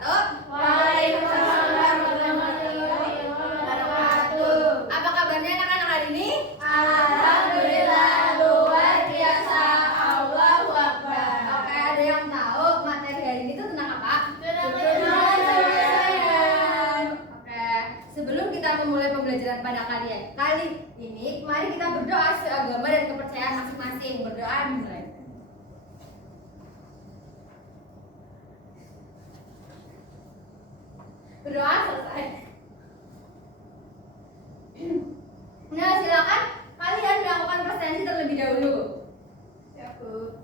wabarakatuh. Waalaikumsalam warahmatullahi wabarakatuh. Apa kabarnya anak-anak hari ini? Alhamdulillah luar biasa. Allahu Akbar. Oke, ada yang tahu materi hari ini itu tentang apa? Tentang penyesuaian. Oke, sebelum kita memulai pembelajaran pada kali ini, mari kita berdoa sesuai agama dan kepercayaan masing-masing. Berdoa dimulai. Berdoa selesai. Nah, silakan kalian melakukan presensi terlebih dahulu. Ya, Bu.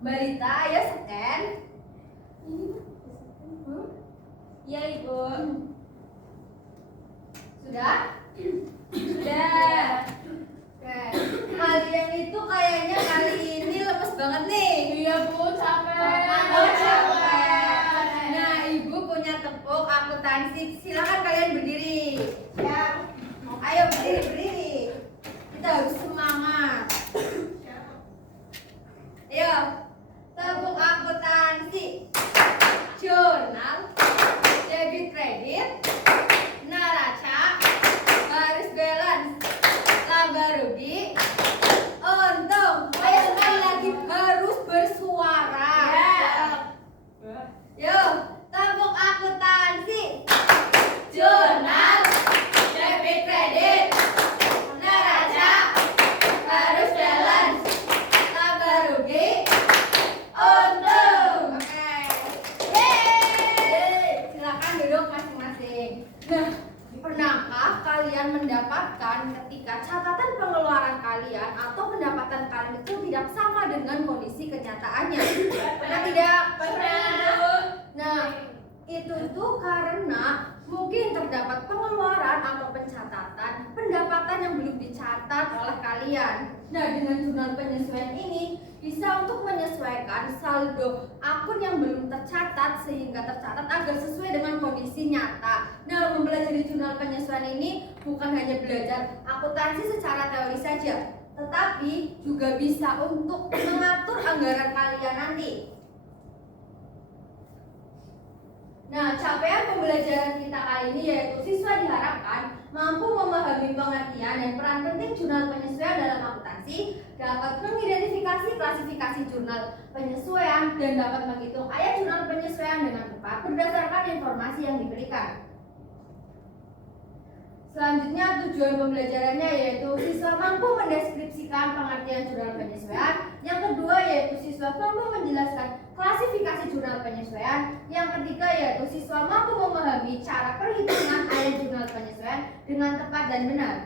Mbak Lita, ayo scan. Ya, Ibu. Sudah? Sudah. Oke. Kalian itu kayaknya kali ini lemes banget nih. Iya, Bu, capek. Nah, Ibu punya tepuk akuntansi. Silakan kalian berdiri. Ya. Ayo berdiri. Kita harus semangat. Ayo. Tepuk akuntansi. Jurnal, debit kredit, neraca, garis balance, laba rugi, untung. Ayo sekali lagi harus bersuara. Yo, tepuk akuntansi. Jurnal, debit kredit, neraca, garis balance, laba rugi, untung. Oke. Yeay. Silakan duduk masing-masing. Nah, pernahkah kalian mendapatkan ketika catatan pengeluaran kalian atau pendapatan kalian itu tidak sama dengan kondisi kenyataannya? Pernah tidak? Pernah. Nah, itu tuh karena mungkin terdapat pengeluaran atau pencatatan pendapatan yang belum dicatat oleh kalian. Nah, dengan jurnal penyesuaian ini bisa untuk menyesuaikan saldo akun yang belum tercatat sehingga tercatat agar sesuai dengan kondisi nyata. Nah, mempelajari jurnal penyesuaian ini bukan hanya belajar akuntansi secara teori saja, tetapi juga bisa untuk mengatur anggaran kalian nanti. Nah, capaian pembelajaran kita kali ini yaitu siswa diharapkan mampu memahami pengertian dan peran penting jurnal penyesuaian dalam akuntansi, dapat mengidentifikasi klasifikasi jurnal penyesuaian, dan dapat menghitung ayat jurnal penyesuaian dengan tepat berdasarkan informasi yang diberikan. Selanjutnya, tujuan pembelajarannya yaitu siswa mampu mendeskripsikan pengertian jurnal penyesuaian. Yang kedua yaitu siswa mampu menjelaskan klasifikasi jurnal penyesuaian. Yang ketiga yaitu siswa mampu memahami cara perhitungan ayat jurnal penyesuaian dengan tepat dan benar.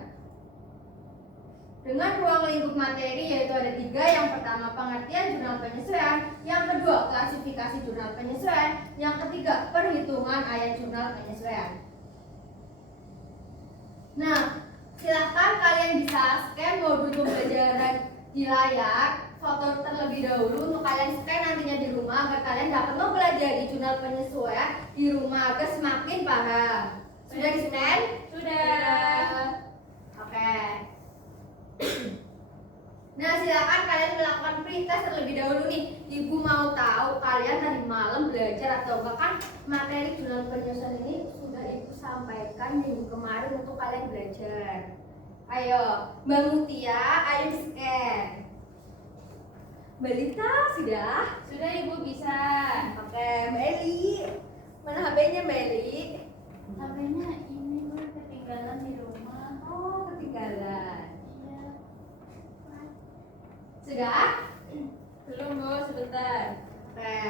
Dengan ruang lingkup materi yaitu ada tiga. Yang pertama pengertian jurnal penyesuaian, yang kedua klasifikasi jurnal penyesuaian, yang ketiga perhitungan ayat jurnal penyesuaian. Nah, silakan kalian bisa scan modul pembelajaran di layar, foto terlebih dahulu untuk kalian scan nantinya di rumah agar kalian dapat mempelajari jurnal penyesuaian di rumah agar semakin paham. Sudah di scan? Sudah. Oke. Nah, silakan kalian melakukan pretest terlebih dahulu nih. Ibu mau tahu kalian tadi malam belajar atau enggak, kan materi jurnal penyesuaian ini sudah Ibu sampaikan minggu kemarin untuk kalian belajar. Ayo, Mbak Mutia, ayo di scan. Mbak Lita, sudah? Sudah, Ibu, bisa. Oke, Mbak Eli. Mana HP-nya Mbak Eli? HP-nya ini, Bu, ketinggalan di rumah. Oh, ketinggalan. Iya. Sudah? Belum, Bu, sebentar. Oke.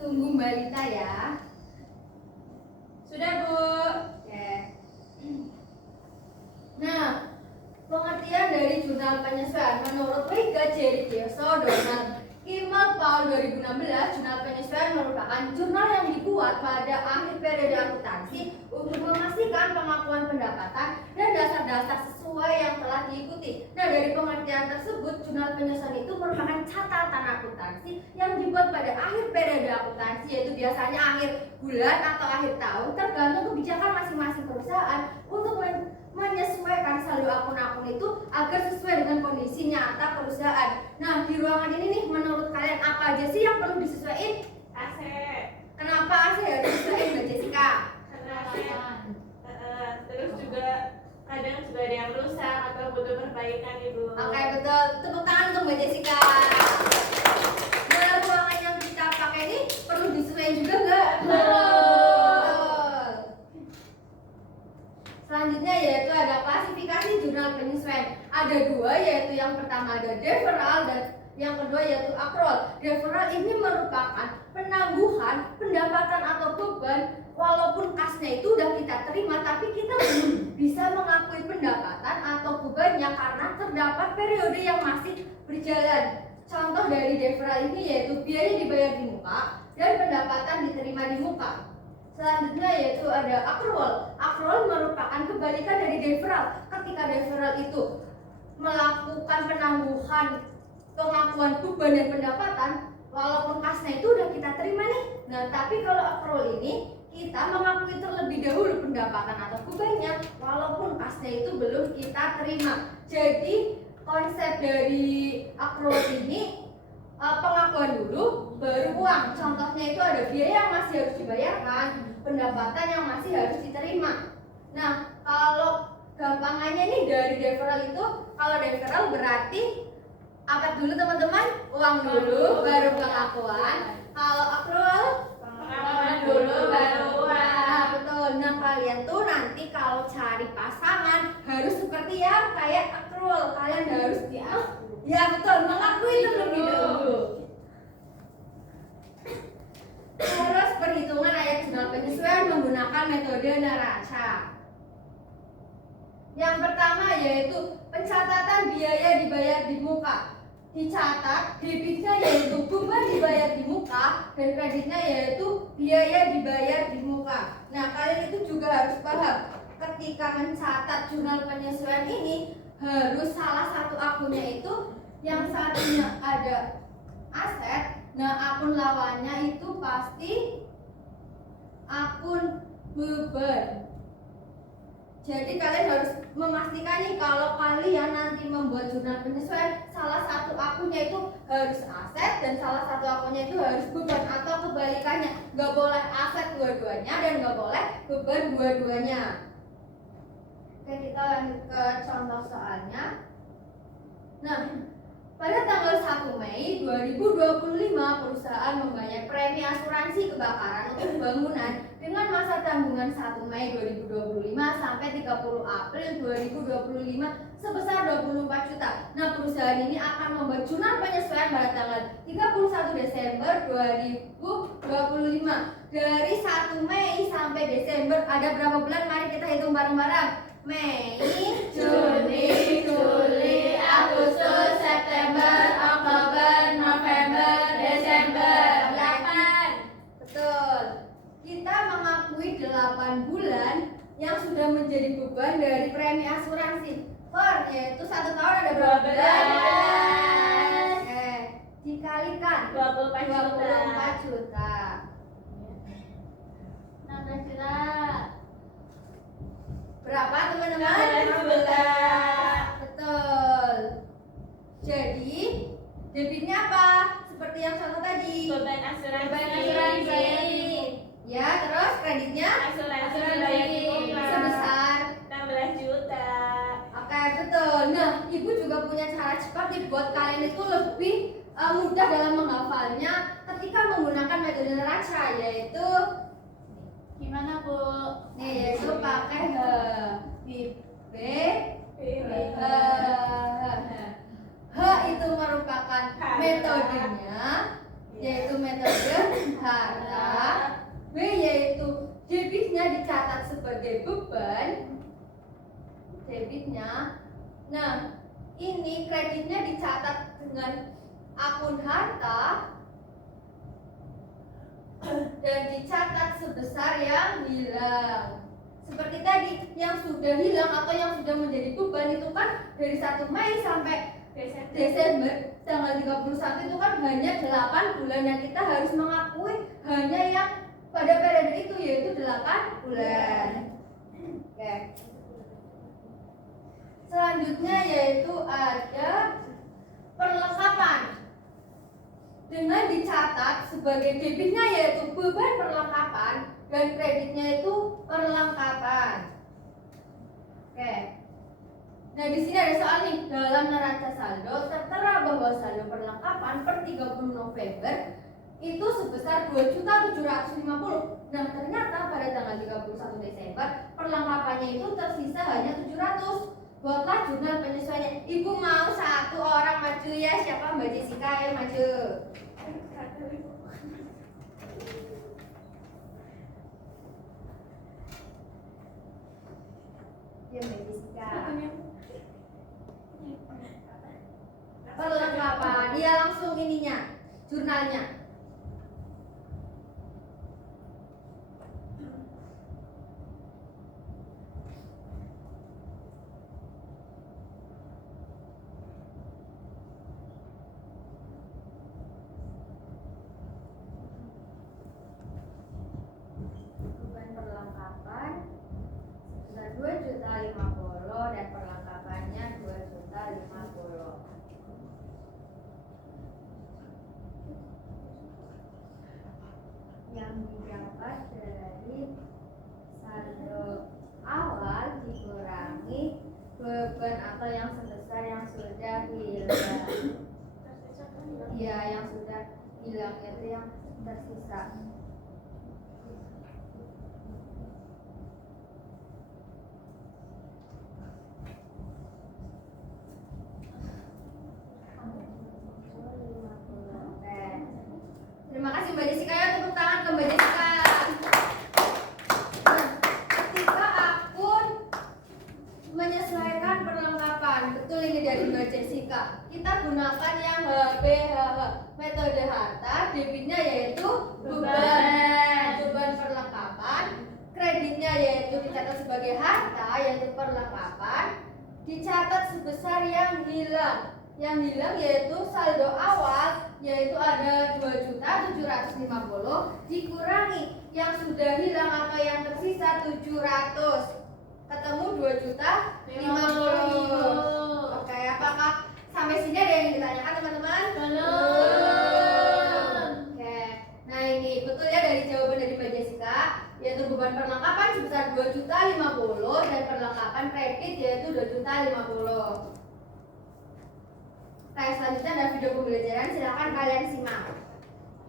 Tunggu Mbak Lita ya. Sudah, Bu. Oke. Nah, pengertian dari jurnal penyesuaian menurut Wiga Jerry Tioso Donald Kimal Paul 2016, jurnal penyesuaian merupakan jurnal yang dibuat pada akhir periode akuntansi untuk memastikan pengakuan pendapatan dan dasar-dasar sesuai yang telah diikuti. Nah, dari pengertian tersebut, jurnal penyesuaian itu merupakan catatan akuntansi yang dibuat pada akhir periode akuntansi, yaitu biasanya akhir bulan atau akhir tahun, tergantung kebijakan masing-masing perusahaan untuk menyesuaikan saldo baru akun-akun itu agar sesuai dengan kondisi nyata perusahaan. Nah, di ruangan ini nih, menurut kalian apa aja sih yang perlu disesuaikan? AC. Kenapa AC harus disesuaikan, Mbak Jessica? Karena AC. Terus juga kadang juga ada yang rusak atau butuh perbaikan Ibu. Oke, betul. Tepuk tangan untuk Mbak Jessica. Nah, ruangan yang kita pakai ini perlu disesuaikan juga nggak? Betul. Selanjutnya yaitu ada klasifikasi jurnal penyesuaian. Ada dua, yaitu yang pertama ada deferral dan yang kedua yaitu accrual. Deferral ini merupakan penangguhan pendapatan atau beban walaupun kasnya itu udah kita terima, tapi kita belum bisa mengakui pendapatan atau bebannya karena terdapat periode yang masih berjalan. Contoh dari deferral ini yaitu biaya dibayar di muka dan pendapatan diterima di muka. Selanjutnya yaitu ada accrual. Accrual merupakan kebalikan dari deferral. Ketika deferral itu melakukan penangguhan pengakuan beban dan pendapatan walaupun kasnya itu udah kita terima nih. Nah, tapi kalau accrual ini kita mengakui terlebih dahulu pendapatan atau bebannya walaupun kasnya itu belum kita terima. Jadi konsep dari accrual ini pengakuan dulu baru uang. Contohnya itu ada biaya yang masih harus dibayarkan, pendapatan yang masih harus diterima. Nah, kalau gampangannya nih dari deferral itu, kalau deferral berarti apa dulu teman-teman? Uang dulu baru pengakuan. Kalau accrual Pengakuan dulu baru uang. Nah, betul. Nah, kalian tuh nanti kalau cari pasangan harus seperti yang kayak accrual. Kalian harus ya betul, mengakui terlebih dahulu. Terus perhitungan ayat jurnal penyesuaian menggunakan metode neraca. Yang pertama yaitu pencatatan biaya dibayar di muka. Dicatat debitnya yaitu beban dibayar di muka dan kreditnya yaitu biaya dibayar di muka. Nah, kalian itu juga harus paham ketika mencatat jurnal penyesuaian ini harus salah satu akunnya itu yang satunya ada aset. Nah, akun lawannya itu pasti akun beban. Jadi kalian harus memastikan nih kalau kalian nanti membuat jurnal penyesuaian salah satu akunnya itu harus aset dan salah satu akunnya itu harus beban atau kebalikannya. Nggak boleh aset dua-duanya dan nggak boleh beban dua-duanya. Oke, kita lanjut ke contoh soalnya. Nah, pada tanggal 1 Mei 2025 perusahaan membayar premi asuransi kebakaran untuk bangunan dengan masa tanggungan 1 Mei 2025 sampai 30 April 2025 sebesar 24 juta. Nah, perusahaan ini akan membuat jurnal penyesuaian pada tanggal 31 Desember 2025. Dari 1 Mei sampai Desember ada berapa bulan? Mari kita hitung bareng-bareng. Mei, Juni, Juli, Agustus, September, Oktober, November, Desember. 8. Betul. Kita mengakui 8 bulan yang sudah menjadi beban dari premi asuransi. Yaitu 1 tahun ada berapa bulan? 12. Dikalikan 24 juta. 16 juta. Berapa teman-teman? 16 juta. Betul. Jadi debitnya apa? Seperti yang contoh tadi. Beban asuransi. Beban asuransi. Ya, terus kreditnya Asuransi sebesar 16 juta. Oke, betul. Nah, ibu juga punya cara cepat nih buat kalian itu lebih mudah dalam menghafalnya ketika menggunakan metode neraca, yaitu Gimana, Bu? nih, yaitu pakai B. H itu merupakan metodenya, yaitu metode harta. B yaitu debitnya dicatat sebagai beban. Debitnya. Nah, ini kreditnya dicatat dengan akun harta dan dicatat sebesar yang hilang. Seperti tadi, yang sudah hilang atau yang sudah menjadi beban itu kan dari 1 Mei sampai Desember tanggal 31 itu kan hanya 8 bulan dan kita harus mengakui hanya yang pada periode itu yaitu 8 bulan. Oke. selanjutnya yaitu ada perlengkapan. Dengan dicatat sebagai debitnya yaitu beban perlengkapan dan kreditnya itu perlengkapan. Oke. Nah, di sini ada soal nih, dalam neraca saldo tertera bahwa saldo perlengkapan per 30 November itu sebesar 2.750. Nah, ternyata pada tanggal 31 Desember perlengkapannya itu tersisa hanya 700. Buatlah jurnal penyesuaiannya. Ibu mau satu orang maju ya. Siapa? Mbak Jessica yang maju. Ya, Mbak Jessica. Perlengkapan. Dia langsung ininya, jurnalnya. Perlengkapan sebesar 2.050 dan perlengkapannya 2.050. Yang didapat dari saldo awal dikurangi beban atau yang sebesar yang sudah hilang. Ya, yang sudah hilang itu yang tersisa. Terima kasih Mbak Jessica ya, tepuk tangan ke Mbak Jessica. Nah, ketika akun menyesuaikan perlengkapan, betul ini dari Mbak Jessica. Kita gunakan yang HBHH, metode harta, debitnya yaitu beban perlengkapan, kreditnya yaitu dicatat sebagai harta yaitu perlengkapan, dicatat sebesar yang hilang. Yang hilang yaitu saldo awal yaitu ada 2.750 dikurangi yang sudah hilang atau yang tersisa 700. Ketemu 2.050. Oke, apakah sampai sini ada yang ditanyakan teman-teman? Belum. Oke. Nah, ini betul ya dari jawaban dari Mbak Jessica yaitu beban perlengkapan sebesar 2.050 dan perlengkapan kredit yaitu 2.050. Nah, selanjutnya ada video pembelajaran, silakan kalian simak.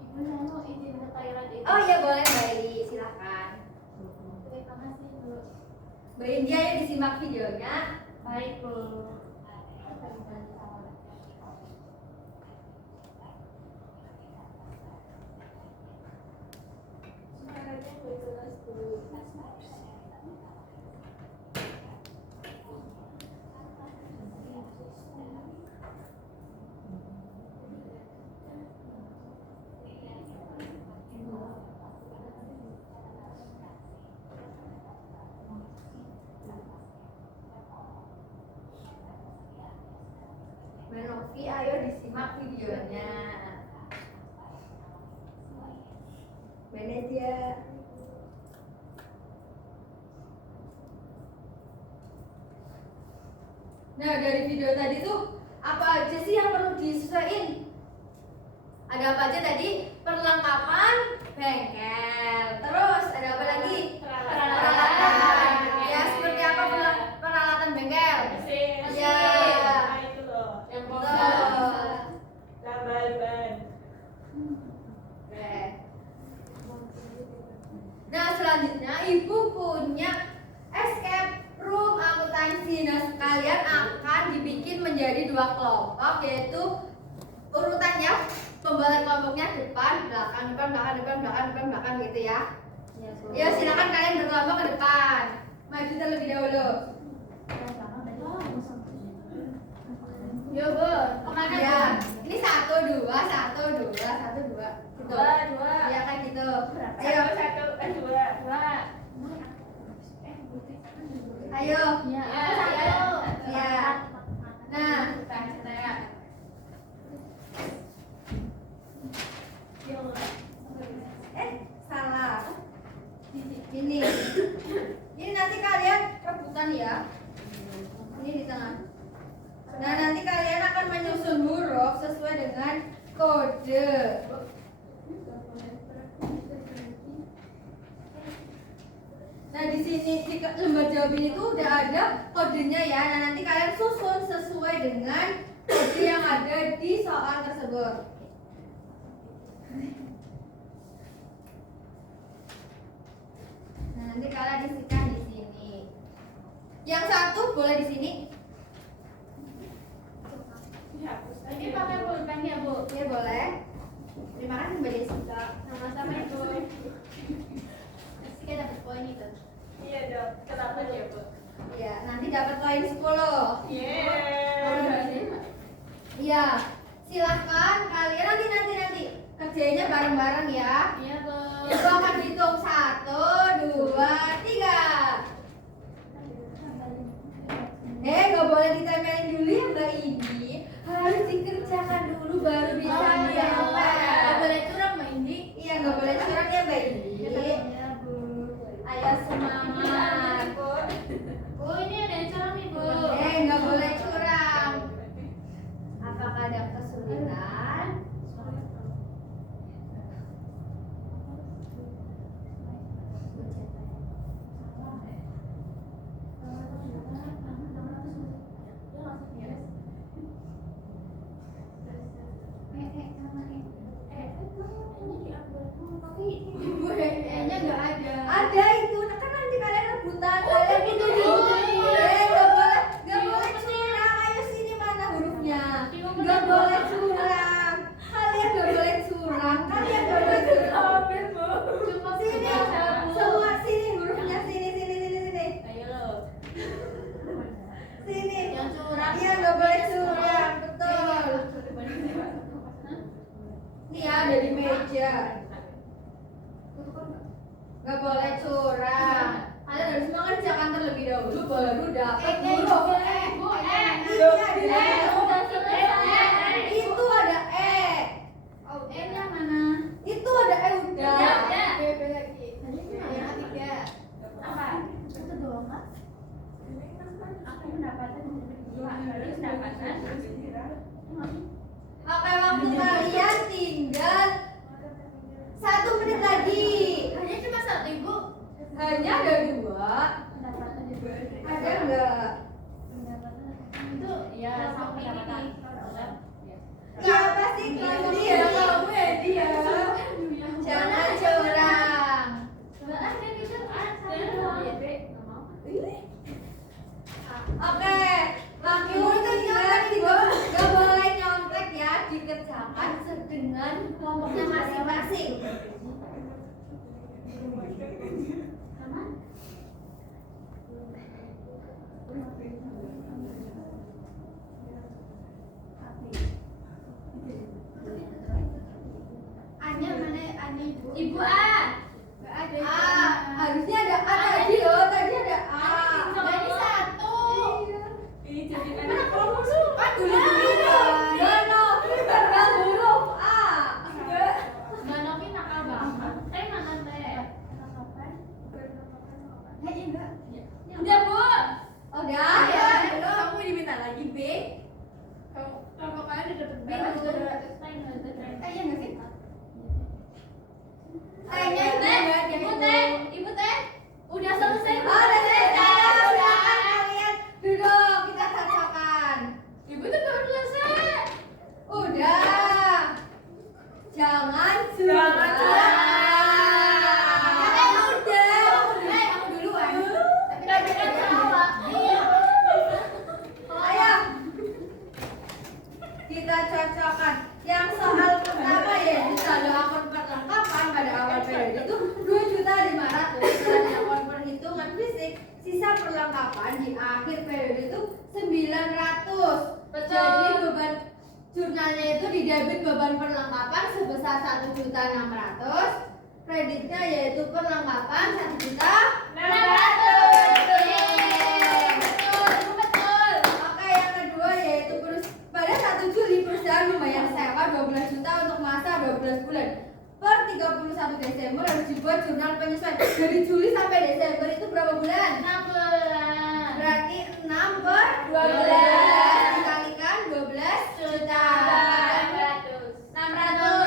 Ibu saya mau izin ke toilet itu. Oh iya boleh Mbak Eli, silakan. Terima kasih Bu. Mbak India ya disimak videonya. Baik Bu. Suaranya nggak jelas dulu. Mbak Novi, ayo disimak videonya. Mbak Nadia. Nah, dari video tadi tuh apa aja sih yang perlu disesuaiin? Ada apa aja tadi? Perlengkapan bengkel. Terus ada apa lagi? Peralatan. Ya, seperti apa peralatan bengkel? Mesin. Ya. Nah, itu loh. Yang Betul. Ban. Oke. Nah, selanjutnya ibu punya escape room akuntansi. Nah, sekalian akan dibikin menjadi 2 kelompok, yaitu urutannya pembagian kelompoknya depan, belakang gitu ya. Ya, silakan kalian berkelompok ke depan. Maju terlebih dahulu. Yo Bu, kemana Ya, Bu? ini 1 2 1 2 1 2. Gitu. Dua. Ya kan gitu. Ayo. Ayo. Dua. Ayo. Ya, Ya. Ya. Nah, salah. Ini nanti kalian rebutan ya. Ini di tengah. kode. Nah di sini di lembar jawab ini tuh udah ada kodenya ya. Nah nanti kalian susun sesuai dengan kode yang ada di soal tersebut. Nah nanti kalian isikan di sini. Yang satu boleh di sini. Ini pakai pulpen ya Bu? Ya boleh. Terima kasih Mbak Jessica. Sama-sama Ibu. Jessica dapat poin itu. Iya dong, kenapa ya Bu? Ya nanti dapat poin 10. Yeay. Iya. Silahkan kalian nanti kerjanya bareng-bareng ya. Iya Bu. Ibu akan hitung 1, 2, 3. Nggak boleh ditempelin dulu ya Mbak Indi. Harus dikerjakan dulu baru bisa ditempel. Nggak boleh curang Mbak Indi. Iya nggak boleh curang ya Mbak Indi. Iya Bu. Ayo semangat. Bu ini ada yang curang nih Bu. Nggak boleh curang. Apakah ada kesulitan? Ibu kayaknya nggak ada. Ada itu, nah, kan nanti kalian rebutan, kalian itu dulu. Nggak boleh curang. Ayo sini mana hurufnya? Nggak boleh curang. Kalian nggak boleh curang. Kalian nggak boleh curang. Cuma Sini, semua sini hurufnya sini. Ayo lo. Sini. Yang curang. Iya nggak boleh curang, betul. Nih ada di meja. Nggak boleh curang. Kalian harus mengerjakan terlebih dahulu baru dapat huruf. Itu ada E. N-nya mana? Itu ada E udah. B lagi. Yang ketiga. Apa? Itu doang Kak? Aku mendapatkan pendapatan. Oke, waktu kalian tinggal 1 menit lagi. Hanya cuma satu Ibu. Hanya ada 2. Pendapatan Ibu. Ada nggak? Pendapatan itu ya sama pendapatan. Iya pasti kamu dia. Dia. Jangan curang. Ada bisa satu doang. Oke, waktu tinggal 3. Nggak boleh nyontek ya, dikerjakan dengan kelompoknya masing-masing. Sama? Anya mana? Anya Ibu. Ibu A. Nggak ada. Harusnya ada A tadi loh, tadi ada A. Jadi satu. Ih, jadi Mana kamu dulu? Kan dulu no, karena huruf A. Mbak Novi nakal banget. Mana teh? Hanya enggak. Udah Bu. Udah ya. Kamu diminta lagi B. Kalau kalian udah dapet B, kamu udah dapet Iya nggak sih? Tanya Ibu teh. Udah selesai. Oh, udah selesai. Udah kalian duduk, kita cocokkan. Ibu tuh baru selesai. Udah. Jangan Jangan curang. curang. Udah. Kamu duluan. Tapi kan salah. Iya. Ayo. Kita cocokkan. Yang soal pertama yaitu saldo akun perlengkapan pada awal periode itu 2.500.000. Selanjutnya akun perhitungan fisik, sisa perlengkapan di akhir periode itu 900. Betul. Jadi beban jurnalnya itu didebit beban perlengkapan sebesar 1.600.000. Kreditnya yaitu perlengkapan 1.600.000. Betul. Oke, yang kedua yaitu pada 1 Juli perusahaan membayar sewa 12 juta untuk masa 12 bulan. Per 31 Desember harus dibuat jurnal penyesuaian. Dari Juli sampai Desember itu berapa bulan? 6 bulan. Berarti 6 per 12 dikalikan 12 juta. 600.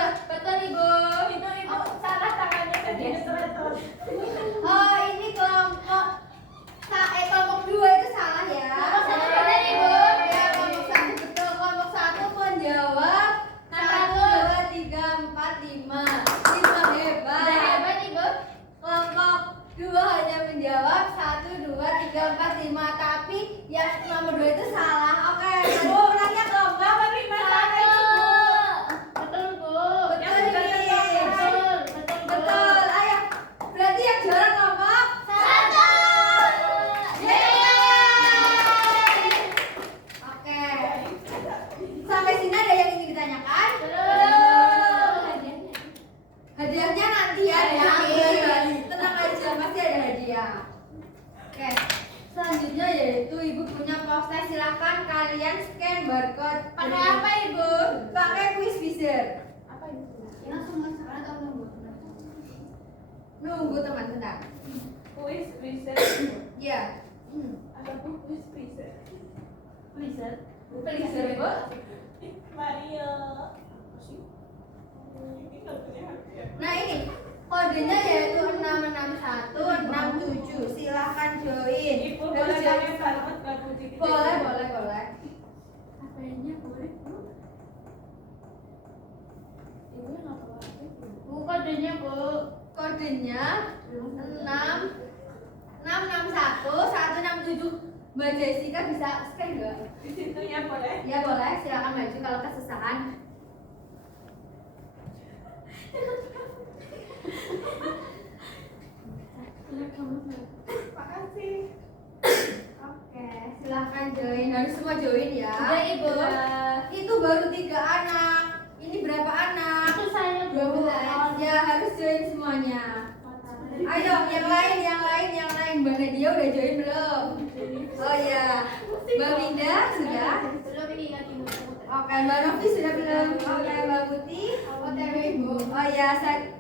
silakan kalian scan barcode. Pakai apa ibu? Pakai quiz wizard. Apa itu? Langsung masuk atau nunggu? Nunggu teman bentar. Quiz bisa. Ya. Ada quiz bisa. Wizard. Wizard, Bu. Mario. Ini nggak punya hati ya. Nah ini kodenya yaitu 66167. Silahkan join. Ibu Harus boleh join. pakai barcode nggak putih gitu? Boleh, boleh, boleh. HP-nya boleh bu? Ibu nggak bawa HP bu? Bu, kodenya Bu. Kodenya 66167. Mbak Jessica bisa scan nggak? Di situ ya boleh. Ya boleh, silakan maju kalau kesusahan. Makasih. Oke, silahkan join. Harus semua join ya. Sudah, Ibu. Itu baru 3 anak. Ini berapa anak? Itu saya 12. Ya harus join semuanya. Ayo, yang lain. Mbak Nadia udah join belum? Oh ya, Mbak Winda sudah. Belum ini ingat ibu. Oke, Mbak Novi sudah belum? Oke, Mbak Putih. OTW ibu. Oh ya, saya.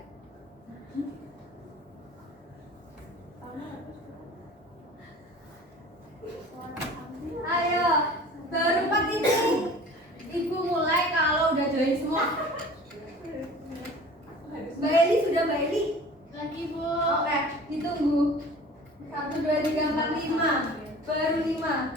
Ayo, baru 4 ini. Ibu mulai kalau udah join semua. Mbak Eli sudah, Mbak Eli? Lagi bu. Oke, ditunggu. 1, 2, 3, 4, 5. Baru 5.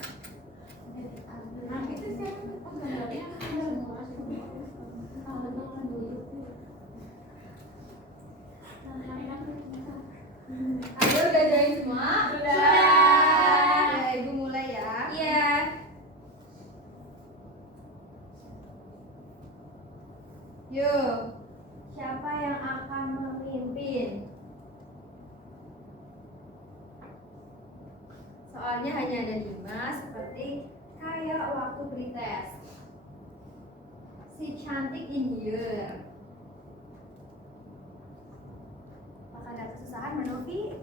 Ayo udah join semua? Sudah. Ya, Ibu mulai ya. Iya. Yuk, siapa yang akan memimpin? Soalnya hanya ada 5, seperti kayak waktu pretest. Si cantik in here. Apakah ada kesusahan, Mbak Novi?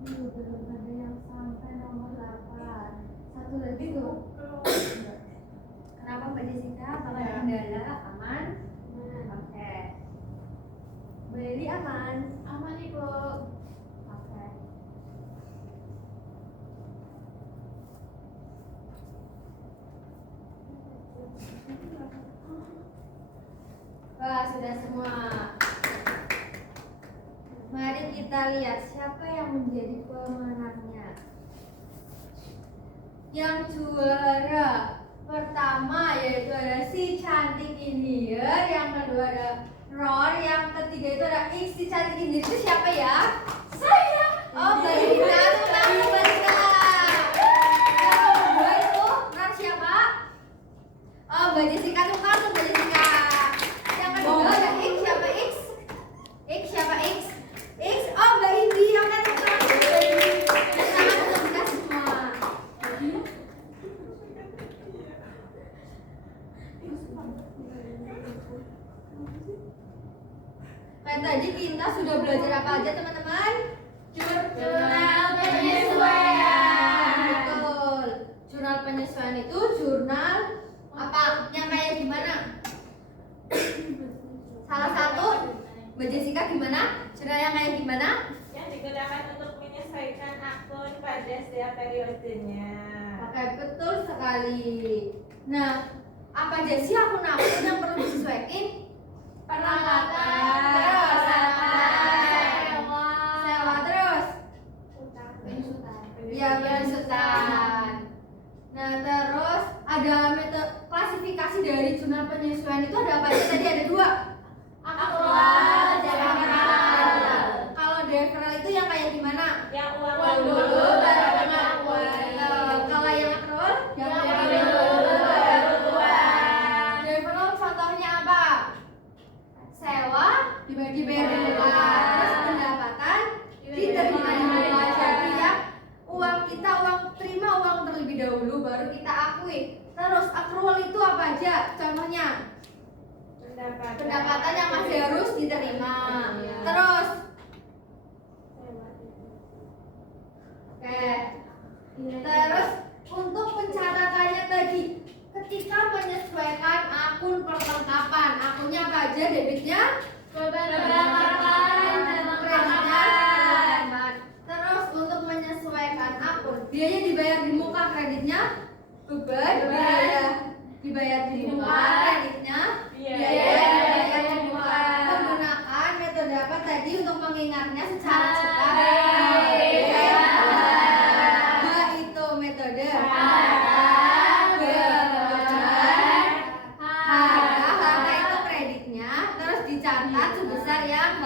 Belum ada yang sampai nomor 8. Satu lagi tuh. Kenapa Mbak Jessica? Apakah ada kendala? Aman? Oke. Mbak Eli aman? Aman ibu. Oke. Wah, sudah semua. Mari kita lihat siapa yang menjadi pemenangnya. Yang juara pertama yaitu ada si cantik ini ya, yang kedua ada Ron, yang ketiga itu ada X. Si cantik ini itu siapa ya? Saya. Oh, Mbak Rita, selamat Mbak Rita. Yang kedua itu Ron siapa? Oh, Mbak Jessica, tuh kamu Mbak Jessica. Yang kedua ada X, siapa X? X siapa X? X, oh Mbak Indi, yang kan selamat untuk kita semua. Kan tadi kita sudah belajar apa aja teman-teman? Jurnal penyesuaian. Betul. Jurnal penyesuaian itu jurnal apa? Yang kayak gimana? Salah satu, Mbak Jessica gimana? Jurnal yang kayak gimana? Yang digunakan untuk menyesuaikan akun pada setiap periodenya. Oke, betul sekali. Nah, apa aja sih akun-akun yang perlu disesuaikan? Peralatan. Terus Sewa. sewa terus. Pensutan. Ya, pensutan. Nah, terus ada metode klasifikasi dari jurnal penyesuaian itu ada apa aja? Tadi ada 2. Aktual, deferral. Kalau deferral itu yang kayak gimana? Yang Uang uang dulu, baru pengakuan. Kalau yang aktual? Yang uang dulu, baru uang. Deferral contohnya apa? Sewa dibagi bayar dua. Terus pendapatan diterima pendapatan yang masih harus diterima. Iya. Terus, oke. Terus untuk pencatatannya tadi, ketika menyesuaikan akun perlengkapan, akunnya apa aja? Debitnya, kreditnya. Terus untuk menyesuaikan akun, biaya dibayar di muka, kreditnya beban, biaya dibayar di muka, kreditnya biaya di muka. Menggunakan metode apa tadi untuk mengingatnya secara cepat? Itu metode harga itu kreditnya, terus dicatat sebesar yang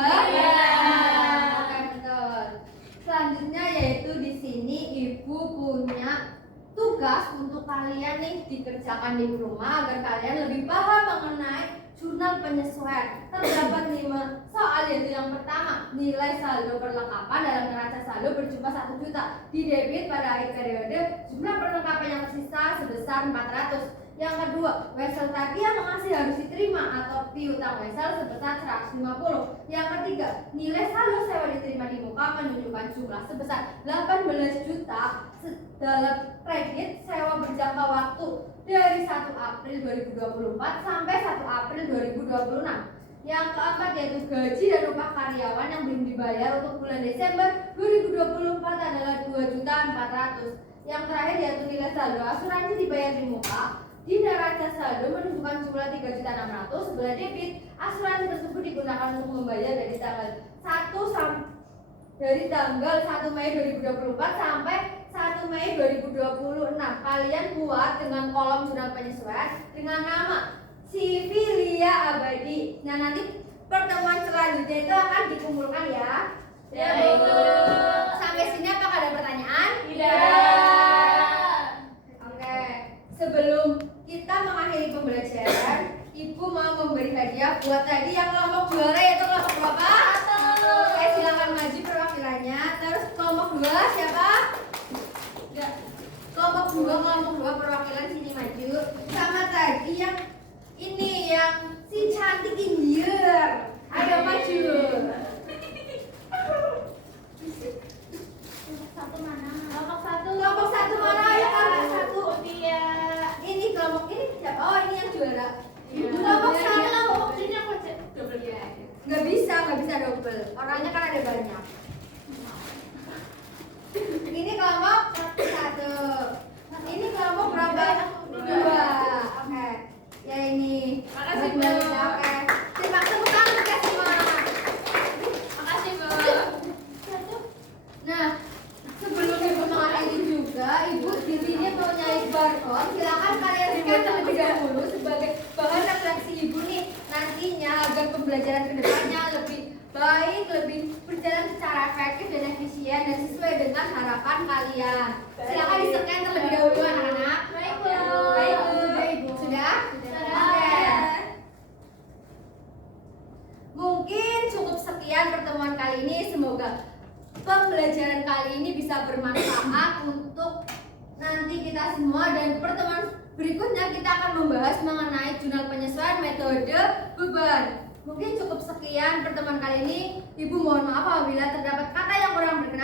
Oke, betul. Selanjutnya yaitu di sini ibu punya tugas untuk kalian nih dikerjakan di rumah agar kalian lebih paham mengenai jurnal penyesuaian. Terdapat 5 soal, yaitu yang pertama, nilai saldo perlengkapan dalam neraca saldo berjumlah 1 juta. Di debit pada akhir periode, jumlah perlengkapan yang tersisa sebesar 400. Yang kedua, wesel tadi yang masih harus diterima atau piutang wesel sebesar 150. Yang ketiga, nilai saldo sewa diterima di muka menunjukkan jumlah sebesar 18 juta dalam kredit sewa berjangka waktu dari 1 April 2024 sampai 1 April 2026. Yang keempat yaitu gaji dan upah karyawan yang belum dibayar untuk bulan Desember 2024 adalah 2.400.000. Yang terakhir yaitu nilai saldo asuransi dibayar di muka di neraca saldo menunjukkan jumlah 3.600.000. Sebelah debit, asuransi tersebut digunakan untuk membayar dari tanggal 1 Mei 2024 sampai 1 Mei 2026. Kalian buat dengan kolom jurnal penyesuaian dengan nama Sivilia Abadi. Nah, nanti pertemuan selanjutnya itu akan dikumpulkan ya. Ya, Bu. Sampai sini apakah ada pertanyaan? Tidak. Oke. Sebelum kita mengakhiri pembelajaran, Ibu mau memberi hadiah buat tadi yang kelompok juara, yaitu kelompok berapa? 1. Oke, silakan maju perwakilannya. Terus kelompok 2 siapa? Ya. Kelompok 2 perwakilan sini maju. Sama tadi yang ini yang si cantik Injer. Ayo maju. Kelompok satu mana? Ayo kelompok 1. Mutia. Ini kelompok ini siapa? Oh, ini yang juara. Iya. Kelompok Iya, 1. kelompok sini aku cek double. Nggak bisa double. Orangnya kan ada banyak. Ini kelompok 1. Ini kelompok berapa? 2. Oke. Ya ini. Makasih, Bu. Oke. Terima kasih untuk ya semua. Makasih, Bu. Nah, sebelum Ibu mengakhiri juga, Ibu di sini mempunyai barcode. Silakan kalian scan terlebih dahulu sebagai bahan refleksi Ibu nih nantinya agar pembelajaran kedepannya lebih baik, lebih berjalan secara efektif dan efisien dan sesuai dengan harapan kalian. Silakan di scan terlebih dahulu anak-anak. Baik, Bu. Baik, Bu. Sudah? Oke. Mungkin cukup sekian pertemuan kali ini. Semoga pembelajaran kali ini bisa bermanfaat untuk nanti kita semua, dan pertemuan berikutnya kita akan membahas mengenai jurnal penyesuaian metode beban. Mungkin cukup sekian pertemuan kali ini. Ibu mohon maaf apabila terdapat kata yang kurang berkenan.